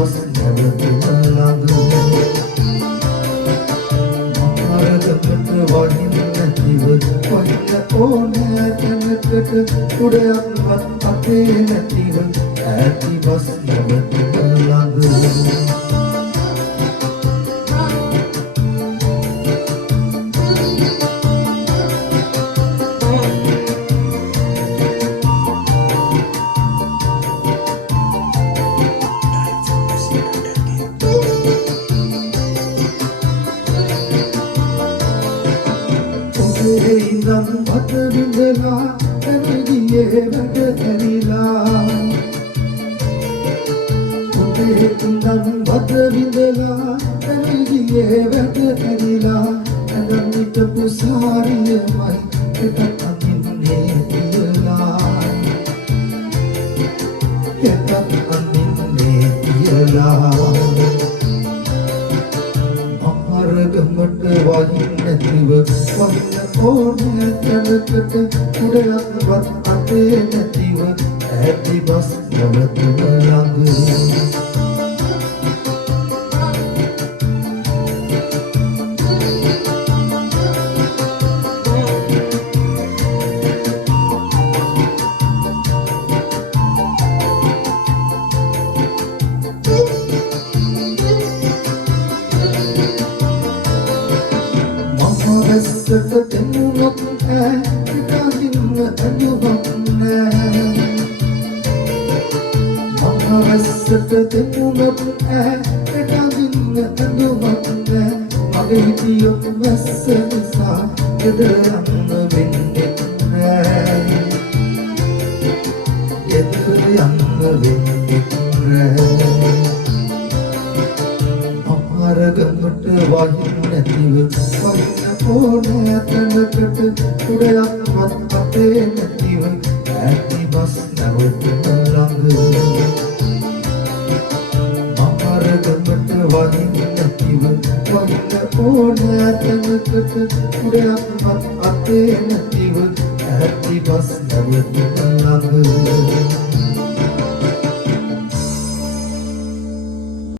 was නැවතුම ළඟ මාර්ගකට වහින්න නැතිව වහින්න ඕනෑ තැනකට උඩයක්වත් අපේ නැතිව ඇති was නැවතුම ළඟ ඉඳන් බත විඳලා එනගියේ වැඩ ඇරිලා උදේ ඉඳන් බත විඳලා එනගියේ වැඩ ඇරිලා ඇඳන් හිටපු සාරියමයි එතත් අඳින්නේ තියලා එතත් අඳින්නේ තියලා අමරගමට වහින්න නැතිව වහින්න ඕනෑ තැනකට උඩයක්වත් අපේ නැතිව ඇති බස් නැවතුම ළඟ වැස්සට දෙමුණොත් පිටාදින්න ඇඳුමක් නෑ මම වැස්සට දෙමුණොත් පිටාදින්න ඇඳුමක් නෑ මගේ හිටියොත් වැස්ස නිසා ගෙදර යන්න වෙන්නේ නෑ ගෙදර යන්න වෙන්නේ නෑ අමරගමට වහින්න නැතිව වහින්න ඕනෑ තැනකට උඩයක්වත් අපේ නැතිව ඇති බස් නැවතුම ළඟ අමරගමට වහින්න නැතිව වහින්න ඕනෑ තැනකට උඩයක්වත් අපේ නැතිව ඇති බස් නැවතුම ළඟ